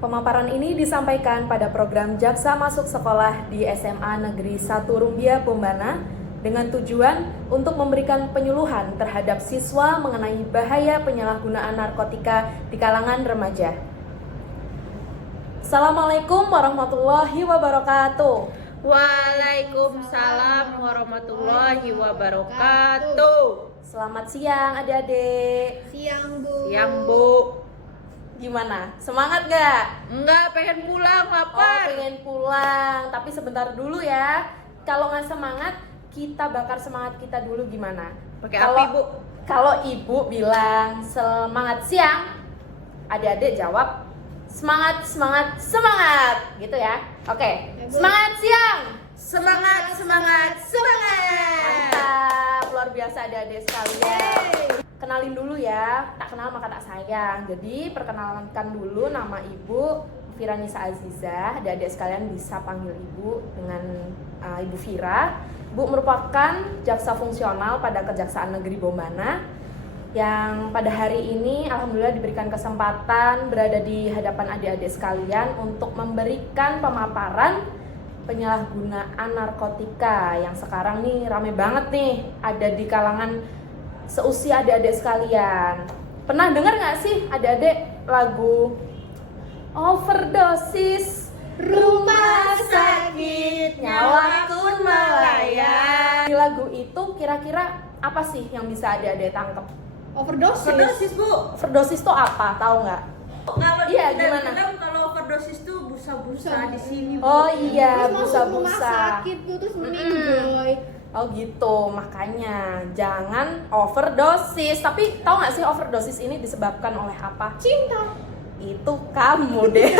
Pemaparan ini disampaikan pada program Jaksa Masuk Sekolah di SMA Negeri 1 Rumbia, Bombana dengan tujuan untuk memberikan penyuluhan terhadap siswa mengenai bahaya penyalahgunaan narkotika di kalangan remaja. Assalamualaikum warahmatullahi wabarakatuh. Waalaikumsalam warahmatullahi wabarakatuh. Selamat siang adik-adik. Siang, Bu. Siang, Bu. Gimana? Semangat gak? Enggak, pengen pulang, Oh, lapar. pengen pulang, tapi sebentar dulu ya. Kalau nggak semangat, kita bakar semangat kita dulu gimana? Pakai api, Bu. Kalau ibu bilang semangat siang, adik-adik jawab semangat, semangat, semangat, gitu ya. Oke, Bu. semangat siang. Semangat, semangat, semangat. Mantap, luar biasa adik-adik sekalian. Kenalin dulu ya, tak kenal maka tak sayang. Jadi perkenalkan dulu, nama Ibu Firanisa Azizah. Adik-adik sekalian bisa panggil Ibu dengan Ibu Fira. Ibu merupakan jaksa fungsional pada Kejaksaan Negeri Bombana yang pada hari ini alhamdulillah diberikan kesempatan berada di hadapan adik-adik sekalian untuk memberikan pemaparan penyalahgunaan narkotika yang sekarang nih rame banget nih ada di kalangan seusia adik-adik sekalian. Pernah dengar nggak sih adik-adik lagu Overdosis Rumah Sakit Nyawaku Melayang? Di lagu itu kira-kira apa sih yang bisa adik-adik tangkap? Overdosis. Bu. Overdosis itu apa? Tahu nggak? Kalau Iya, di gimana? film kalau overdosis tuh busa-busa di sini, Bu. Oh iya, Terus masuk rumah busa-busa. sakit, Bu, terus meninggoy. Oh gitu, makanya jangan overdosis. Tapi tahu nggak sih overdosis ini disebabkan oleh apa? Cinta. Itu kamu deh.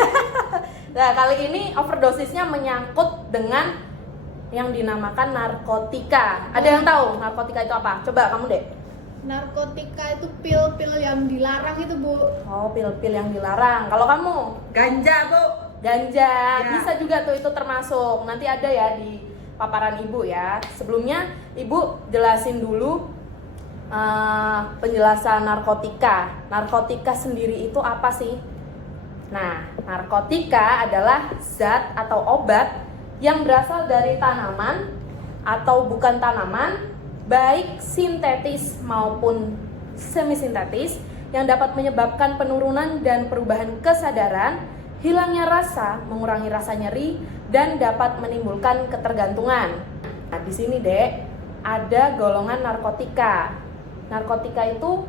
Nah kali ini overdosisnya menyangkut dengan yang dinamakan narkotika. Ada yang tahu narkotika itu apa? Coba kamu deh. Narkotika itu pil-pil yang dilarang itu, Bu. Oh, pil-pil yang dilarang. Kalau kamu? Ganja, Bu. Ganja. Ya. Bisa juga tuh, itu termasuk. Nanti ada ya di paparan Ibu ya. Sebelumnya Ibu jelasin dulu penjelasan narkotika. Narkotika sendiri itu apa sih? Nah, narkotika adalah zat atau obat yang berasal dari tanaman atau bukan tanaman, baik sintetis maupun semisintetis, yang dapat menyebabkan penurunan dan perubahan kesadaran, hilangnya rasa, mengurangi rasa nyeri, dan dapat menimbulkan ketergantungan. Nah, di sini Dek, ada golongan narkotika. Narkotika itu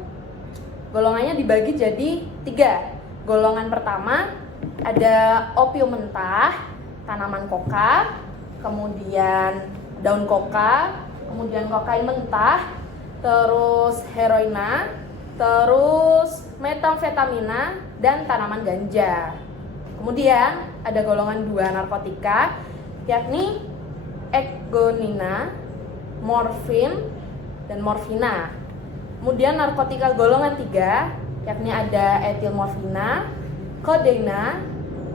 golongannya dibagi jadi 3. Golongan pertama ada opium mentah, tanaman koka, kemudian daun koka, kemudian kokain mentah, terus heroina, terus metamfetamina, dan tanaman ganja. Kemudian ada golongan 2 narkotika, yakni ekgonina, morfin, dan morfina. Kemudian narkotika golongan 3, yakni ada etilmorfina, kodeina,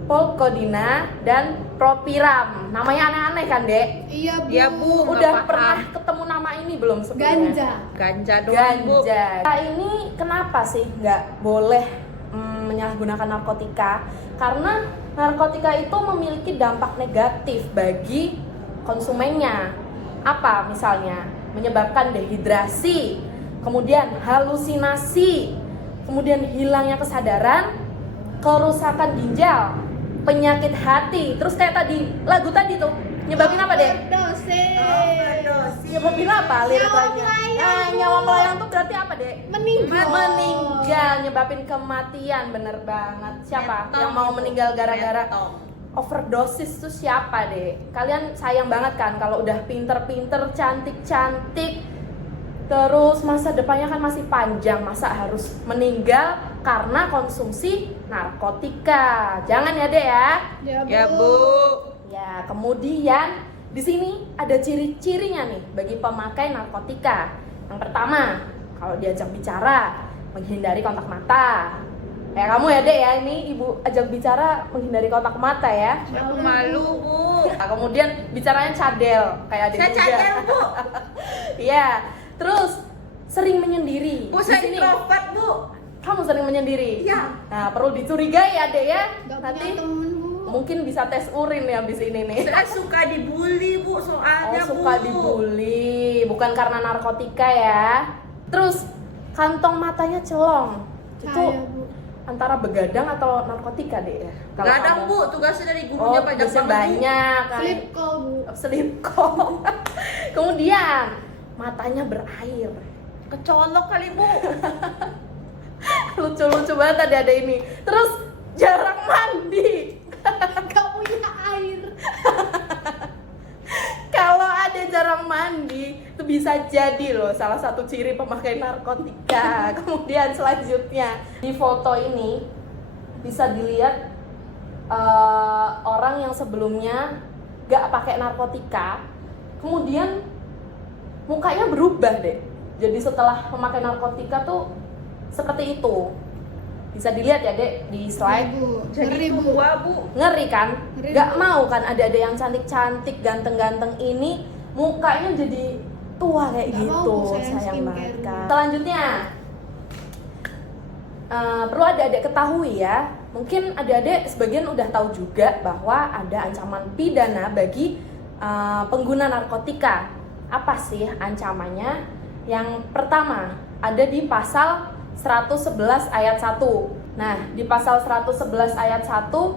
polkodina, dan propiram. Namanya aneh-aneh kan, Dek? Iya, Bu. Iya, Bu. Udah Nggak pernah paham. ketemu nama ini belum sebelumnya? Ganja. Ganja doang, Bu. Ganja. Nah, ini kenapa sih nggak boleh menyalahgunakan narkotika? Karena narkotika itu memiliki dampak negatif bagi konsumennya. Apa misalnya? Menyebabkan dehidrasi, kemudian halusinasi, kemudian hilangnya kesadaran, kerusakan ginjal, penyakit hati. Terus kayak tadi, lagu tadi tuh, nyebabin apa deh? Overdosis. Nyebabin apa lirik Nyawa lagunya? melayang. Nah, nyawa melayang tuh berarti apa deh? Meninggal. Meninggal, nyebabin kematian, bener banget. Siapa Metong yang mau itu. meninggal gara-gara Metong. overdosis tuh siapa deh? Kalian sayang banget kan kalau udah pinter-pinter, cantik-cantik, terus masa depannya kan masih panjang, masa harus meninggal karena konsumsi narkotika? Jangan ya Dek ya. Ya, Bu. Ya, kemudian di sini ada ciri-cirinya nih bagi pemakai narkotika. Yang pertama, kalau diajak bicara, menghindari kontak mata. Kayak kamu ya Dek ya, ini Ibu ajak bicara menghindari kontak mata ya. Aku malu, Bu. Nah, kemudian bicaranya cadel kayak adik Saya juga. cadel, Bu. Iya. Terus sering menyendiri. Bu, Di saya sini introvert, Bu. Kamu sering menyendiri? Iya. Nah, perlu dicurigai ya, Dek ya. Gak Nanti punya temen bu. mungkin bisa tes urin ya habis ini nih. Saya suka dibully bu, Oh, soalnya bu. suka dibully, bukan karena narkotika ya. Terus kantong matanya celong. Itu Saya bu. antara begadang atau narkotika, Dek ya? Kalau Kadang ada- bu, tugasnya dari Oh, gurunya banyak tugasnya banget bu. banyak kan. Slip call bu. Slip call. Kemudian matanya berair. Kecolok kali bu. Lucu-lucu banget tadi ada ini. Terus jarang mandi. Gak punya air. Kalau ada jarang mandi, itu bisa jadi loh salah satu ciri pemakai narkotika. Kemudian selanjutnya di foto ini bisa dilihat orang yang sebelumnya gak pakai narkotika, kemudian mukanya berubah deh. Jadi setelah memakai narkotika tuh seperti itu. Bisa dilihat ya, Dek, di slide. Bu. Jadi Ngeri bu. tua bu. Ngeri kan? Ngeri, Gak Bu. mau kan ada yang cantik-cantik, ganteng-ganteng ini mukanya jadi tua kayak Gak mau, gitu. Bu, saya Sayang skincare, banget Bu. kan. Selanjutnya perlu adik-adik ketahui ya. Mungkin adik-adik sebagian udah tahu juga bahwa ada ancaman pidana bagi pengguna narkotika. Apa sih ancamannya? Yang pertama ada di pasal 111 ayat 1. Nah, di pasal 111 ayat 1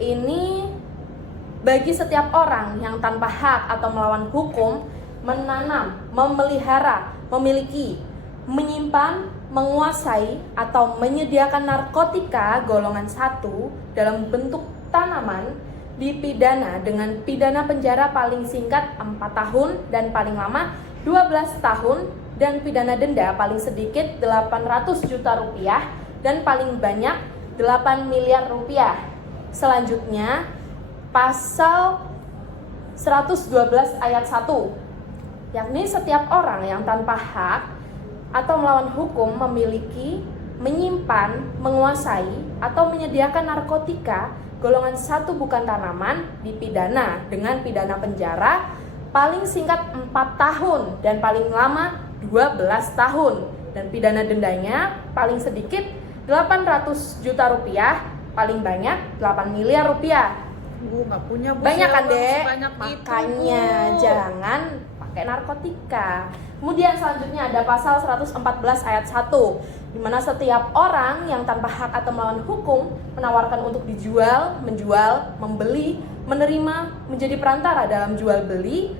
ini bagi setiap orang yang tanpa hak atau melawan hukum menanam, memelihara, memiliki, menyimpan, menguasai atau menyediakan narkotika golongan 1 dalam bentuk tanaman dipidana dengan pidana penjara paling singkat 4 tahun dan paling lama 12 tahun dan pidana denda paling sedikit 800 juta rupiah dan paling banyak 8 miliar rupiah. Selanjutnya pasal 112 ayat 1, yakni setiap orang yang tanpa hak atau melawan hukum memiliki, menyimpan, menguasai atau menyediakan narkotika golongan 1 bukan tanaman dipidana dengan pidana penjara paling singkat 4 tahun dan paling lama 12 tahun dan pidana dendanya paling sedikit 800 juta rupiah, paling banyak 8 miliar rupiah. Bu nggak punya bu. Banyak kan, saya uang Dek? sebanyak itu, Makanya Bu. jangan pakai narkotika. Kemudian selanjutnya ada pasal 114 ayat 1, di mana setiap orang yang tanpa hak atau melawan hukum menawarkan untuk dijual, menjual, membeli, menerima, menjadi perantara dalam jual beli,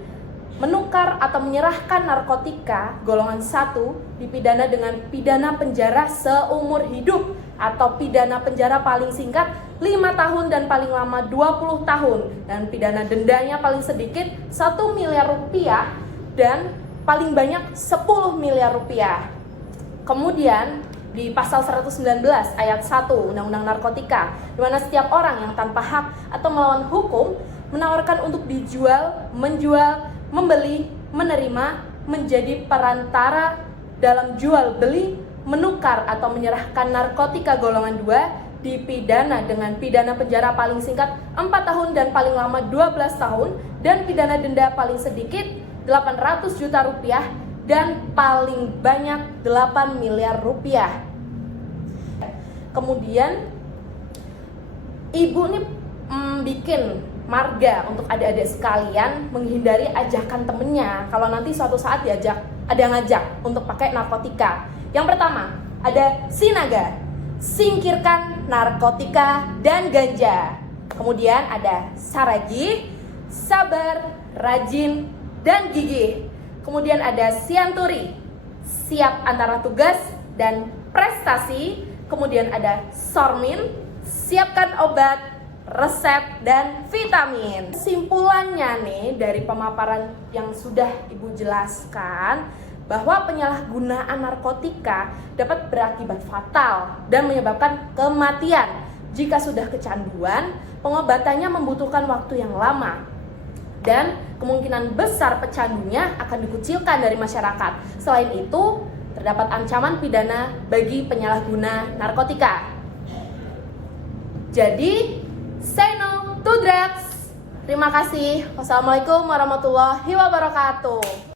menukar atau menyerahkan narkotika golongan 1 dipidana dengan pidana penjara seumur hidup atau pidana penjara paling singkat 5 tahun dan paling lama 20 tahun dan pidana dendanya paling sedikit 1 miliar rupiah dan paling banyak 10 miliar rupiah. Kemudian di pasal 119 ayat 1 Undang-Undang Narkotika, di mana setiap orang yang tanpa hak atau melawan hukum menawarkan untuk dijual, menjual, membeli, menerima, menjadi perantara dalam jual beli, menukar atau menyerahkan narkotika golongan 2 dipidana dengan pidana penjara paling singkat 4 tahun dan paling lama 12 tahun dan pidana denda paling sedikit 800 juta rupiah dan paling banyak 8 miliar rupiah. Kemudian ibu nih bikin marga untuk adik-adik sekalian menghindari ajakan temennya kalau nanti suatu saat diajak, ada yang ngajak untuk pakai narkotika. Yang pertama ada Sinaga, singkirkan narkotika dan ganja. Kemudian ada Saragi, sabar, rajin, dan gigih. Kemudian ada Sianturi, siap antara tugas dan prestasi. Kemudian ada Sormin, siapkan obat, resep, dan vitamin. Kesimpulannya nih dari pemaparan yang sudah Ibu jelaskan bahwa penyalahgunaan narkotika dapat berakibat fatal dan menyebabkan kematian. Jika sudah kecanduan, pengobatannya membutuhkan waktu yang lama dan kemungkinan besar pecandunya akan dikucilkan dari masyarakat. Selain itu, terdapat ancaman pidana bagi penyalahguna narkotika. Jadi, say no to drugs. Terima kasih. Wassalamualaikum warahmatullahi wabarakatuh.